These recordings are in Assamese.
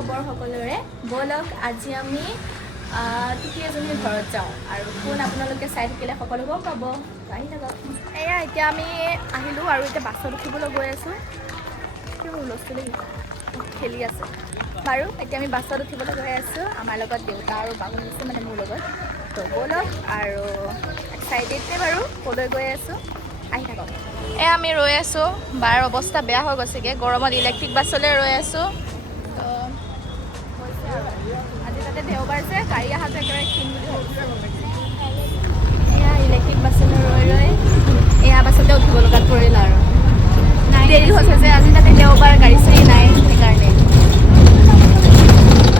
খবৰ সকলোৰে বলক আজি আমি টুকি এজনীৰ ঘৰত যাওঁ আৰু কোন আপোনালোকে চাই থাকিলে সকলো গম পাব আহি থাকক এয়া এতিয়া আমি আহিলোঁ আৰু এতিয়া বাছত উঠিবলৈ গৈ আছোঁ কি হুলস্থুল খেলি আছে বাৰু এতিয়া আমি বাছত উঠিবলৈ গৈ আছোঁ আমাৰ লগত দেউতা আৰু বাবু আছে মানে মোৰ লগত তো বলক আৰু এক্সাইটেডনে বাৰু ক'লৈ গৈ আছোঁ আহি থাকক এয়া আমি ৰৈ আছোঁ বাৰ অৱস্থা বেয়া হৈ গৈছেগৈ গৰমত ইলেক্ট্ৰিক বাছলৈ ৰৈ আছোঁ তো আজি তাতে দেওবাৰ যে গাড়ী অহাটো একেবাৰে ক্ষীণ বুলি ভাবিছোঁ এয়া ইলেক্ট্ৰিক বাছলৈ ৰৈ এয়া বাছতে উঠিব লগাত পৰিল আৰু দেৰি হৈছে যে আজি তাতে দেওবাৰ গাড়ী চাড়ী নাই সেইকাৰণে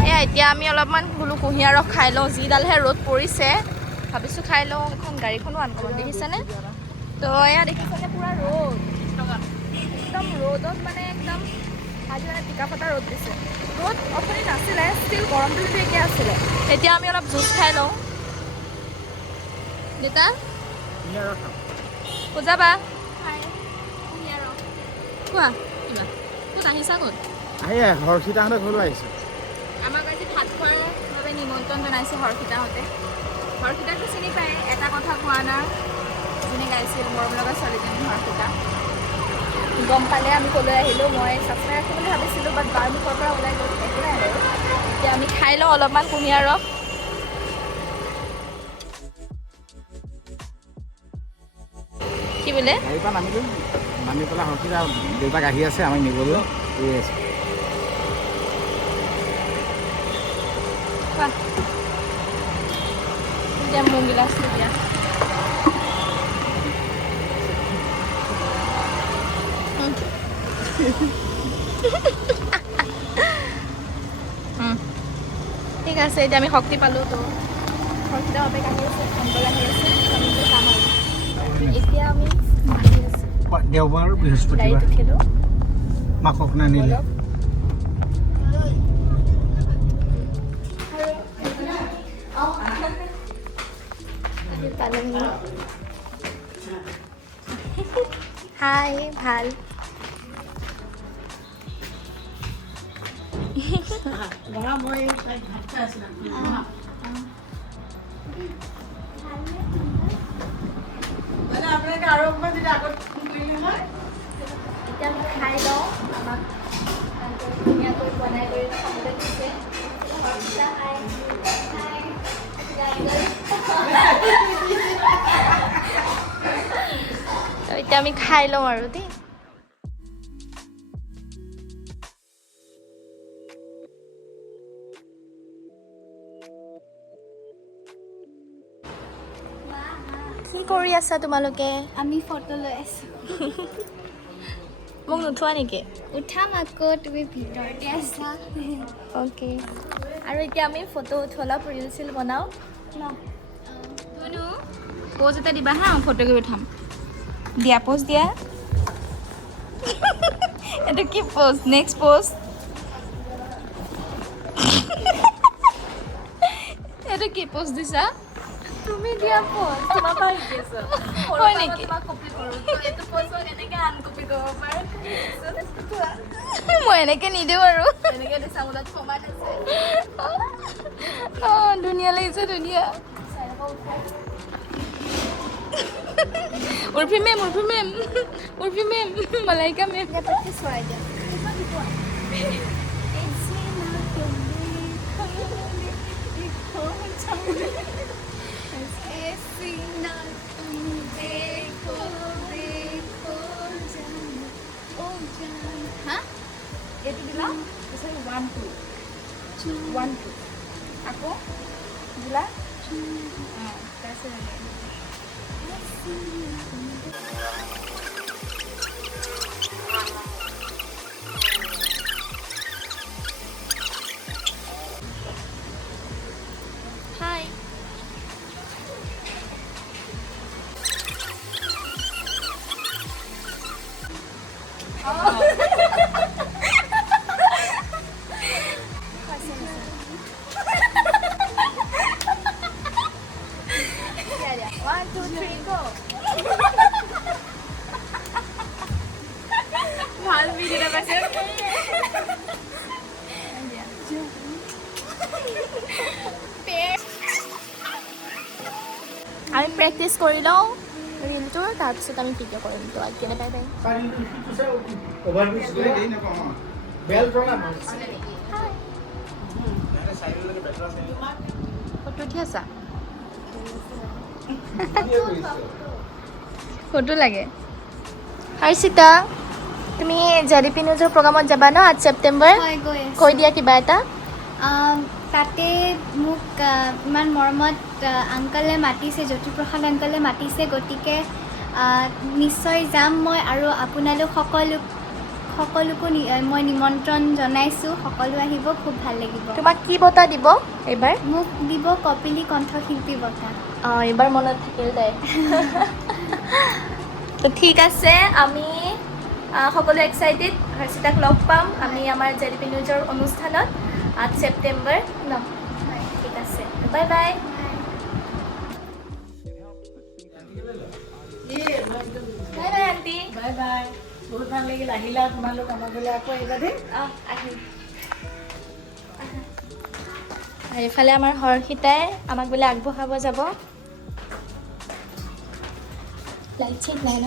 এয়া এতিয়া আমি অলপমান বোলো কুঁহিয়াৰ ৰস খাই লওঁ যিডালহে ৰ'দ পৰিছে ভাবিছোঁ খাই লওঁ এখন গাড়ীখনো আনকমত দেখিছেনে তো এয়া দেখিছেনে পূৰা ৰ'দ একদম ৰ'দত মানে একদম আজি মানে টিকা ফটা ৰ'দ দিছে ৰ'দ অথনি নাছিলে ষ্টিল গৰমটো যদি এতিয়া আছিলে এতিয়া আমি অলপ জুচ খাই লওঁ দেউতা বুজাবা কোৱা কিবা ক'ত আহিছা ক'ত হৰ্ষিতাহঁতে ঘৰলৈ আহিছে আমাক আজি ভাত খোৱাৰ বাবে নিমন্ত্ৰণ জনাইছে হৰ্ষিতাহঁতে হৰ্ষিতাকটো চিনি পায় এটা কথা কোৱা নাই যোনে গাইছিল মৰম লগা ছোৱালীজনী হৰ্ষিতা গম পালে আমি ক'লৈ আহিলোঁ মই চাফাই ৰাখিম বুলি ভাবিছিলোঁ বাট বাৰ মুখৰ পৰা ওলাই গ'ল একো নাই আৰু এতিয়া আমি খাই লওঁ অলপমান কুঁহিয়াৰ ৰস কি বোলে গাড়ীৰ পৰা নামিলোঁ নামি পেলাই হৰ্ষিতা দেউতাক আহি আছে আমাক নিবলৈ ৰৈ আছে এতিয়া মোৰ গিলাচটো দিয়া ঠিক আছে এতিয়া আমি শক্তি পালোঁ তো হৰ্ষিতা বাপেক আহি আছে অংকল আহি আছে আমি কাম আৰু এতিয়া আমি আহি আছোঁ দেওবাৰ বৃহস্পতিবাৰ গাড়ীত উঠিলোঁ মাকক নানিলে হাই ভাল এতিয়া আমি খাই লওঁ আমাক ধুনীয়াকৈ বনাই কৰি খাবলৈ দিছে এতিয়া আমি খাই লওঁ আৰু দেই কি কৰি আছা তোমালোকে আমি ফটো লৈ আছোঁ মোক নুঠোৱা নেকি উঠাম আকৌ তুমি ভিতৰতে আছা অ'কে আৰু এতিয়া আমি ফটো উঠোলা ৰিল চিল বনাওঁ ন ধুনু প'জ এটা দিবা হা ফটো কৰি উঠাম দিয়া প'জ দিয়া এইটো কি প'জ নেক্সট প'জ এইটো কি প'জ দিছা তুমি দিয়া প'জ তোমাৰ পৰা শিকিছোঁ হয় নেকি তোমাক কপি কৰোঁ এইটো প'জ মই এনেকৈ আনকপি কৰিব পাৰোঁ মই এনেকৈ নিদিওঁ আৰু এনেকৈ দিছা মোৰ তাত সমান আছে অঁ ধুনীয়া লাগিছে ধুনীয়া উৰ্ফি মেম মলাইকা মেম পাতি চোৱাই দিয়া এইটো দিলা পিছত 1 2 আকৌ দিলা অঁ তাৰপিছত হাই One, two, three, go. ভাল ভিডিও পাইছে প্ৰেক্টিচ কৰি লওঁ ৰিলটোৰ, তাৰপিছত আমি ভিডিঅ' কৰিম। তো আজিলৈ বাই বাই। ফটো উঠি আছা? ফটো লাগে। হৰ্ষিতা, তুমি জেডিপি নিউজৰ প্ৰগ্ৰামত যাবা ন 8 ছেপ্টেম্বৰ? হয়, গৈ আছোঁ। কৈ দিয়া কিবা এটা। তাতে মোক ইমান মৰমত আংকলে মাতিছে, জ্যোতিপ্ৰসাদ আংকলে মাতিছে, গতিকে নিশ্চয় যাম মই। আৰু আপোনালোক সকলোকো মই নিমন্ত্ৰণ জনাইছোঁ, সকলো আহিব, খুব ভাল লাগিব। তোমাক কি বঁটা দিব এইবাৰ? মোক দিব কপিলী কণ্ঠশিল্পী বঁটা। অঁ, এইবাৰ মনত থাকিল তাই। তো ঠিক আছে, আমি সকলো এক্সাইটেড হৰ্ষিতাক লগ পাম আমি আমাৰ জেডিপি নিউজৰ অনুষ্ঠানত 8 ছেপ্টেম্বৰ ন? ঠিক আছে, bye bye. Bye bye aunty. Bye bye, বহুত ভাল লাগিল আহিলা তোমালোক আমাৰ ঘৰলৈ, আকৌ আহিবা দেই। আহিম। আৰু এইফালে আমাৰ হৰ্ষিতাই আমাক বোলে আগবঢ়াব যাব। লাইট চাইট নাই ন?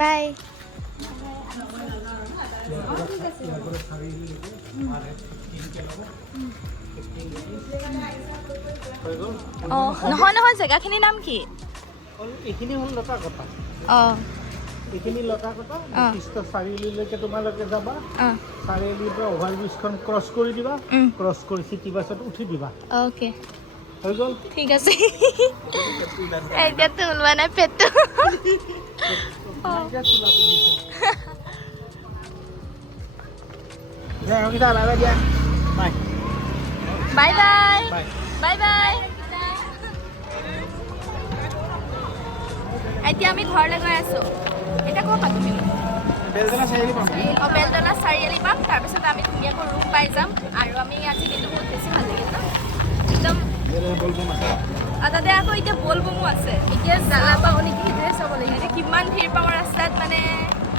বাই। অঁ, নহয় নহয়, জেগাখিনিৰ নাম কি? এইখিনি হ'ল লতা কটা। অঁ এইখিনি লতা কটা বিশিষ্ট চাৰিআলিলৈকে তোমালোকে যাবা। অঁ, চাৰিআলিৰ পৰা অভাৰব্ৰিজখন ক্ৰছ কৰি দিবা, ক্ৰছ কৰি চিটি বাছত উঠি দিবা। অ'কে, হৈ গ'ল। ঠিক আছে। এতিয়াতো ওলোৱা নাই পেটটো। অংকিতা বাই বাই দিয়া। Bye bye bye. বাই। Bye bye. এতিয়া আমি ঘৰলৈ গৈ আছোঁ। এতিয়া ক'ৰ পৰা তুমি? বেলতলা চাৰিআলি পাম। বেলতলা চাৰিআলি পাম, তাৰপিছত আমি ধুনীয়াকৈ ৰুম পাই যাম। আৰু আমি আজি কিন্তু বহুত বেছি ভাল লাগিল ন, একদম। তাতে আকৌ এতিয়া বলবমো আছে। এতিয়া জ্বালা পাওঁ নেকি সেইটোৱে চাব লাগিব। এতিয়া কিমান ভিৰ পাওঁ ৰাস্তাত মানে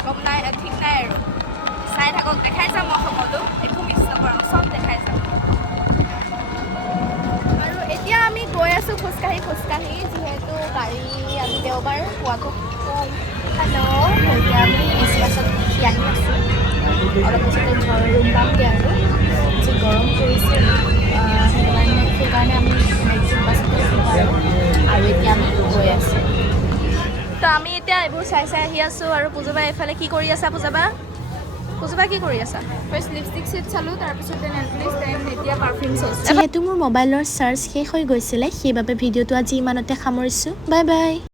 গম নাই, ঠিক নাই আৰু। চাই থাকক, দেখাই যাম মই সকলো, একো মিছ নকৰাওঁ, চব দেখাই যাম। আৰু এতিয়া আমি গৈ আছোঁ খোজকাঢ়ি খোজকাঢ়ি, যিহেতু গাড়ী আজি দেওবাৰ পোৱাটো কম। এতিয়া আমি এচি বাছত উঠি আহি আছোঁ। অলপ পিছতে ঘৰ ৰুম পামগৈ আৰু যি গৰম পৰিছে সেইকাৰণে আমি মেজিক বাছতে উঠিম আৰু এতিয়া আমি গৈ আছোঁ। তো আমি এতিয়া এইবোৰ চাই চাই আহি আছোঁ। আৰু পূজাবা এইফালে কি কৰি আছা? পূজাবা কি কৰি আছা? ফাৰ্ষ্ট লিপষ্টিক ছেট চালোঁ, তাৰপিছত নেল পলিছ, দেন এতিয়া পাৰফিউম চাইছোঁ। যিহেতু মোৰ মোবাইলৰ চাৰ্জ শেষ হৈ গৈছিলে, সেইবাবে ভিডিঅ'টো আজি ইমানতে সামৰিছোঁ। Bye bye.